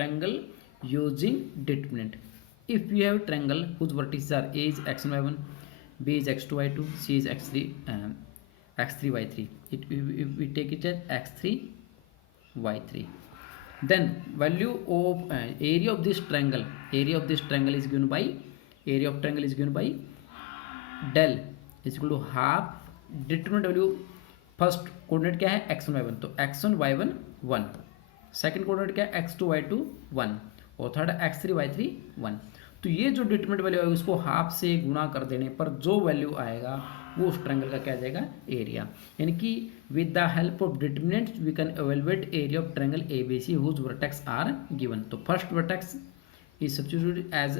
triangle using determinant. If we have triangle whose vertices are a is x1 y1, b is x2 y2, c is x3 y3, if we take it as x3 y3, then value of area of this triangle is given by del is equal to half determinant value. First coordinate क्या है x1 y1, तो x1 y1 1, second coordinate क्या है x2 y2 1 और third x3 y3 1. तो ये जो determinant value आएगी उसको हाफ से गुना कर देने पर जो वैल्यू आएगा वो उस ट्रायंगल का क्या आ जाएगा एरिया. यानी कि with the help of determinant we can evaluate area of triangle ABC whose vertex are given. तो first vertex is substituted as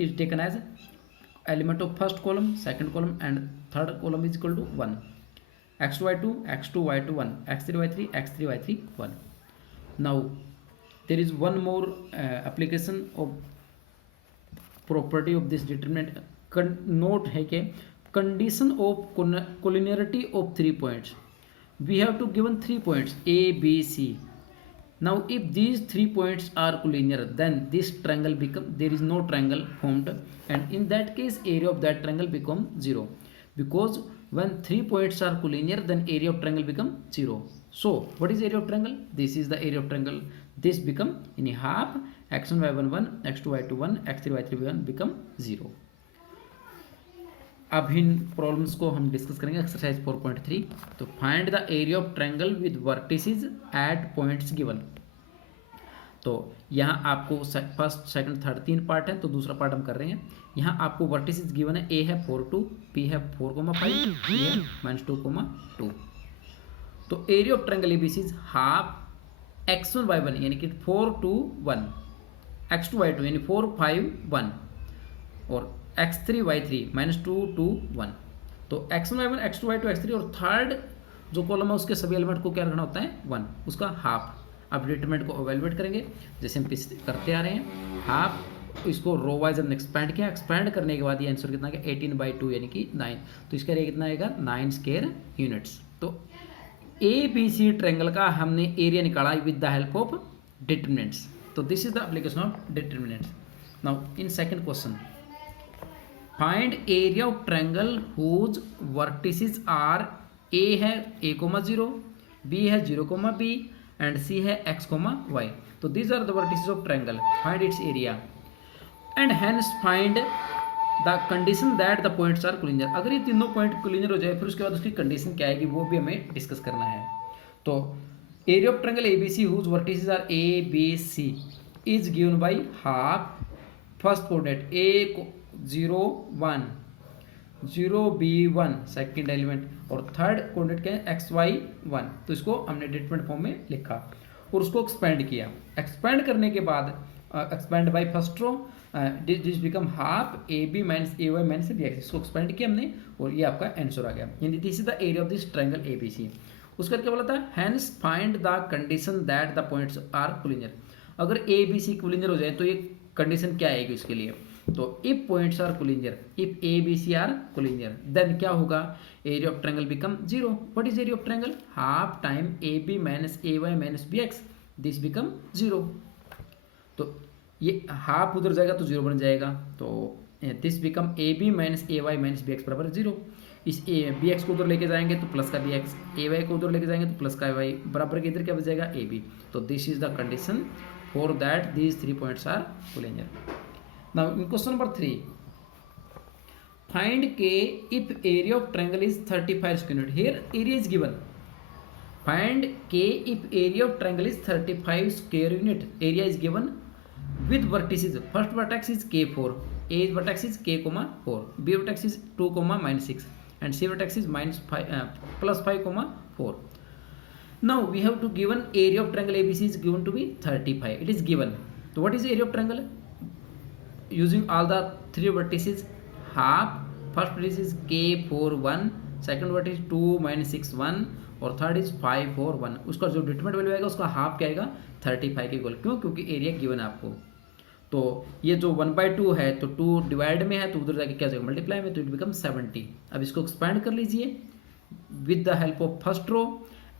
is taken as element of first column, second column and third column is equal to 1. x2 y2 1, x3 y3 1. Now there is one more application of property of this determinant. Note है कि condition of collinearity of 3 points. We have to given 3 points A, B, C. Now if these 3 points are collinear, then this triangle there is no triangle formed, and in that case area of that triangle become 0, because when 3 points are collinear then area of triangle become 0. So what is area of triangle? This is the area of triangle. This become in half x1 y1 1, x2 y2 1, x3 y3 1 become 0. अब इन problems को हम discuss करेंगे. Exercise 4.3. तो find the area of triangle with vertices at points given. तो यहाँ आपको first second third 3 part है, तो दूसरा पार्ट हम कर रहे हैं. यहाँ आपको वर्टिसेस गिवन है. ए है 4 2, बी है 4,5, सी है -2,2. तो area of triangle ABC is half x1 y1 यानी कि 4 2 1, x2 y2 यानी 4 5 1 और x3 y3 -2 2 1. तो x1 y1 x2 y2 x3 और थर्ड जो कॉलम है उसके सभी एलिमेंट को क्या रखना होता है 1, उसका हाफ. अब डिटरमिनेंट को इवैल्यूएट करेंगे जैसे हम करते आ रहे हैं. हाफ इसको रो वाइज हमने एक्सपैंड किया. एक्सपैंड करने के बाद ये आंसर कितना है 18/2 यानी कि 9. तो इसका एरिया कितना आएगा 9 स्क्वायर यूनिट्स. तो ए बी सी ट्रायंगल का हमने एरिया निकाला with the help of determinants. तो this is the application of determinants. Now in second question, find area of triangle whose vertices are. A है a,0, बी है 0, b and सी है x, y. तो these are the vertices of triangle. Find its area and hence find the condition that the points are collinear. अगर ये तीनों point collinear हो जाए फिर उसके बाद उसकी कंडीशन क्या आएगी वो भी हमें डिस्कस करना है. तो area of triangle ABC whose vertices are A B C is given by half first coordinate a 0 1, 0 b 1 second element और थर्ड कोऑर्डिनेट क्या है x y 1. तो इसको हमने डिटरमिनेंट फॉर्म में लिखा और उसको एक्सपेंड किया. एक्सपेंड करने के बाद expand by first row this become half a b minus a y minus b x. इसको एक्सपेंड किया हमने और ये आपका आंसर आ गया. यानी this is the area of this triangle A B C. उसका क्या बोला था hence find the condition that the points are collinear. अगर ए बी सी कोलिनियर हो जाए तो ये कंडीशन क्या आएगी उसके लिए. तो if points are collinear, if A B C are collinear then क्या होगा area of triangle become 0. What is area of triangle half time a b minus a y minus b x. This become 0. तो ये half उधर जाएगा तो 0 बन जाएगा. तो this become a b minus a y minus b x बराबर 0. इस ए बी एक्स को उधर लेके जाएंगे तो प्लस का बी एक्स, ए वाई को उधर लेके जाएंगे तो प्लस का वाई बराबर के इधर क्या बच जाएगा ए बी. तो this is the condition for that these 3 points are collinear. Now in question number 3, find K if area of triangle is 35 square unit. Here area is given. Find K if area of triangle is 35 square unit. Area is given with vertices. First vertex is K4. A vertex is K, 4. B vertex is 2, -6 and C vertex is +5, 4. Now we have to given area of triangle ABC is given to be 35. It is given. So what is area of triangle? Using all the 3 vertices, half first vertex is K4 1, second vertex 2 -6 1 और third is 5 4 1. उसका जो determinant value आएगा उसका half क्या आएगा 35 के equal. क्यों? क्योंकि एरिया गिवन है आपको. तो ये जो 1/2 है तो 2 डिवाइड में है तो उधर जाके क्या जाएगा मल्टीप्लाई में, तो इट बिकम 70. अब इसको एक्सपैंड कर लीजिए with the help of first row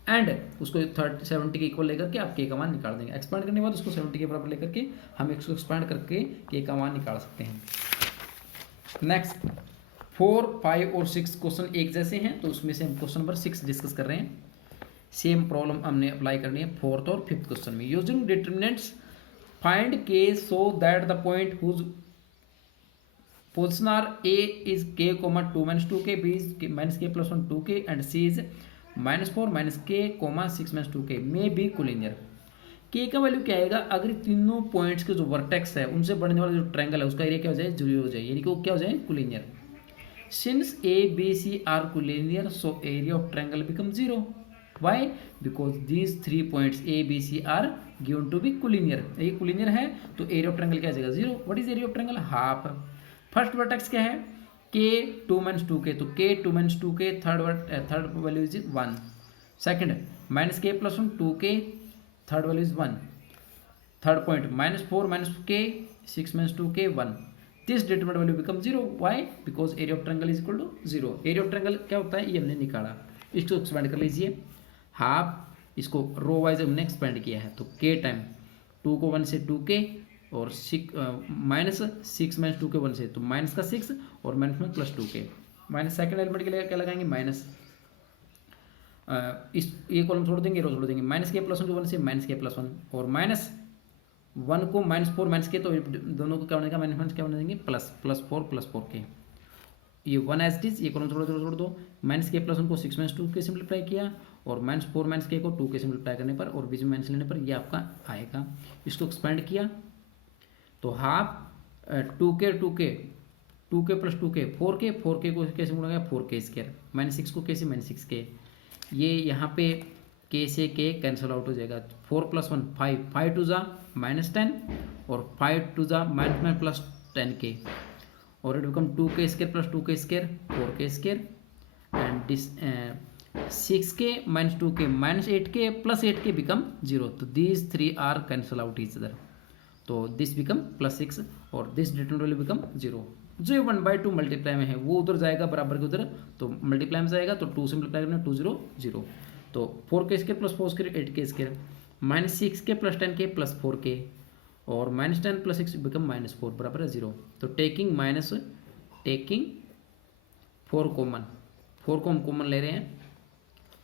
and उसको 70 के इक्वल लेकर के आप के का मान निकाल देंगे। एक्सपांड करने के बाद उसको 70 के बराबर लेकर के हम इसको एक्सपांड करके के का मान निकाल सकते हैं। नेक्स्ट 4, 5 और 6 क्वेश्चन एक जैसे हैं, तो उसमें से हम क्वेश्चन नंबर 6 डिस्कस कर रहे हैं। सेम प्रॉब्लम हमने अप्लाई करनी है 4th और 5th क्वेश्चन में। Using determinants find k so that the point whose position are A is k comma 2 - 2k, B is minus k plus 1 2k and C is -4 -k, 6 - 2k may be collinear. K का value क्या आएगा? अगर तीनों points के जो vertex है उनसे बढ़ने वाला जो ट्रायंगल है उसका एरिया क्या हो जाए? 0 हो जाए, यानी कि वो क्या हो जाए? Collinear. Since A B C are collinear so area of triangle become 0। Why? Because these 3 points A B C are given to be collinear. ये कोलिनियर है तो एरिया ऑफ ट्रायंगल क्या आ जाएगा? 0। What is area of triangle? Half. First vertex क्या है? के 2 - 2k, तो के 2 - 2k, third value is 1। Second -k + 1 2k, third value is 1। Third point -4 - k, 6 - 2k 1। This determinant value become 0। Why? Because area of triangle is equal to 0। Area of triangle क्या होता है? ये हमने निकाला। इसको एक्सपेंड कर लीजिए। हाफ इसको रो वाइज हमने एक्सपेंड किया है, तो k टाइम 2 को 1 से 2k और -6 - 2k 1 से, तो माइनस का 6 और माइनस में plus 2k। Minus second element के लिए क्या लगाएंगे? माइनस इस ये कॉलम छोड़ देंगे, रो छोड़ देंगे। -k + 1 1 से -k + 1 और -1 को -4 -k, तो दोनों को क्या बनेगा? माइनस क्या बना देंगे? +4 + 4k। ये 1 एज इट इज, ये कॉलम छोड़ दो। -k + 1 को 6 - 2k सिंप्लीफाई किया और -4 -k को 2k सिंप्लीफाई करने पर और बीच में माइनस लेने पर ये आपका आएगा। इसको एक्सपेंड किया तो हाफ 2k + 2k 4k को कैसे बोला? 4k²। -6 को कैसे? -6k। ये यहाँ पे k से k कैंसिल आउट हो जाएगा। 4 + 1 5, 5 2 ज़ा -10 और 5 2 ज़ा +10k और it become 2k² + 2k² 4k² and this 6k - 2k -8k + 8k become 0। तो दीज 3 आर कैंसिल आउट ईच अदर, तो दिस बिकम +6 और दिस डिटरमिनेंट वैल्यू बिकम 0। जो 1/2 मल्टीप्लाई में है वो उधर जाएगा बराबर के उधर, तो मल्टीप्लाई में जाएगा तो 2 सिंप्लीफाई करना 2 0 0, तो 4k² + 4k 8k² -6k + 10k + 4k और -10 + 6 बिकम -4 बराबर है 0। तो टेकिंग 4 कॉमन, 4 को हम कॉमन ले रहे हैं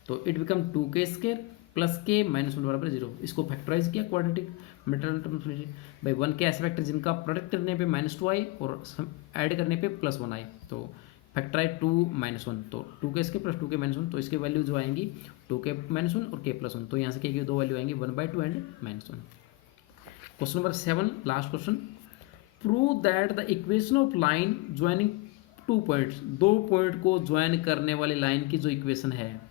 तो इट बिकम 2k² + k -1 बराबर 0। इसको फैक्टराइज किया क्वाड्रेटिक मेथड भाई 1 के ऐसे फैक्टर जिनका प्रोडक्ट करने पे -2 आए और ऐड करने पे +1 आए, तो फैक्टराइज 2 - 1, तो 2k² + 2k -1, तो इसके वैल्यू जो आएंगी 2k - 1 और k + 1, तो यहाँ से k की 2 वैल्यू आएंगी 1/2 and -1। Question number 7 last question. Prove that the equation of line joining 2 points, 2 point को ज्वाइन करने वाली लाइन की जो इक्वेशन है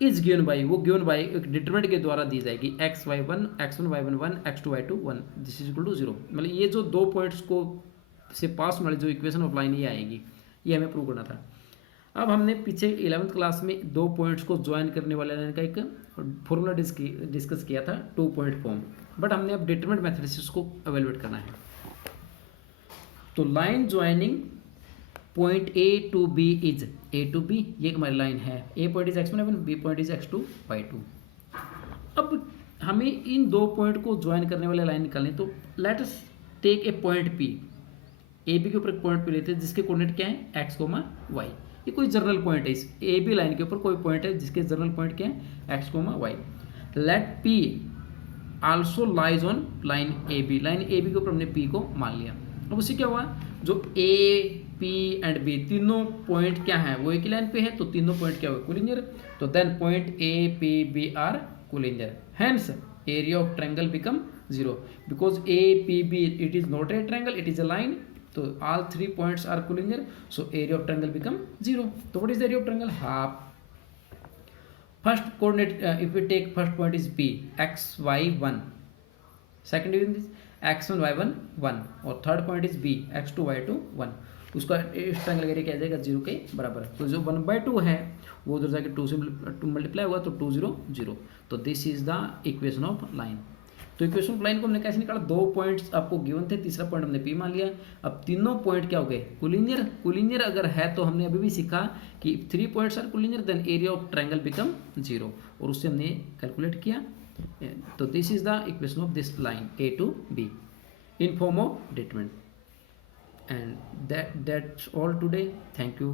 इज गिवन बाई, वो गिवन बाई एक डिटरमिनेंट के द्वारा दी जाएगी x1 y1 1 x2 y2 1 this is equal to 0। मतलब ये जो 2 पॉइंट्स को से पास वाली जो इक्वेशन ऑफ लाइन ये आएगी, ये हमें प्रूव करना था। अब हमने पीछे 11th क्लास में 2 पॉइंट्स को ज्वाइन करने वाले लाइन का एक फॉर्मूला डिस्कस किया था 2 पॉइंट फॉर्म, बट हमने अब डिटरमिनेंट मेथड से उसको एवेलुएट करना है। तो line joining point A to B is A to B, ये हमारी लाइन है। A point is x1 y1, B point is x2 y2। अब हमें इन 2 पॉइंट को ज्वाइन करने वाले लाइन निकालनी, तो let us take a point P। A B के ऊपर एक पॉइंट P लेते हैं जिसके कोऑर्डिनेट क्या है x, y। ये कोई जर्नल पॉइंट है, इस ए बी लाइन के ऊपर कोई पॉइंट है जिसके जर्नल पॉइंट क्या है x, y। Let P also lies on line A B, line A B के ऊपर हमने P को मान लिया। अब उससे क्या हुआ, जो A P एंड B तीनों पॉइंट क्या है वो एक ही लाइन पे है, तो तीनों पॉइंट क्या हुआ? कोलिनियर। तो then point A P B are collinear, hence area of triangle become 0 because A P B it is not a triangle, it is a line, तो all 3 points are collinear, so area of triangle become 0। तो what is the area of triangle? Half. First coordinate if we take first point is P x y 1, second is x1 y1 1 और third point is B x2 y2 1। उसका इस triangle area क्या आ जाएगा? 0 के बराबर। तो जो 1/2 है वो उधर जाके 2 से मल्टीप्लाई हुआ तो 2 0 0। तो this is the equation of line. तो इक्वेशन ऑफ लाइन को हमने कैसे निकाला, 2 पॉइंट्स आपको गिवन थे, तीसरा पॉइंट हमने पी मान लिया। अब तीनों पॉइंट क्या हो गए, कोलिनियर। कोलिनियर अगर है तो हमने अभी भी सीखा कि 3 points are collinear then area of triangle become 0, और उससे हमने कैलकुलेट किया। तो this is the equation of this line A to B in form of determinant, and that's all today. Thank you.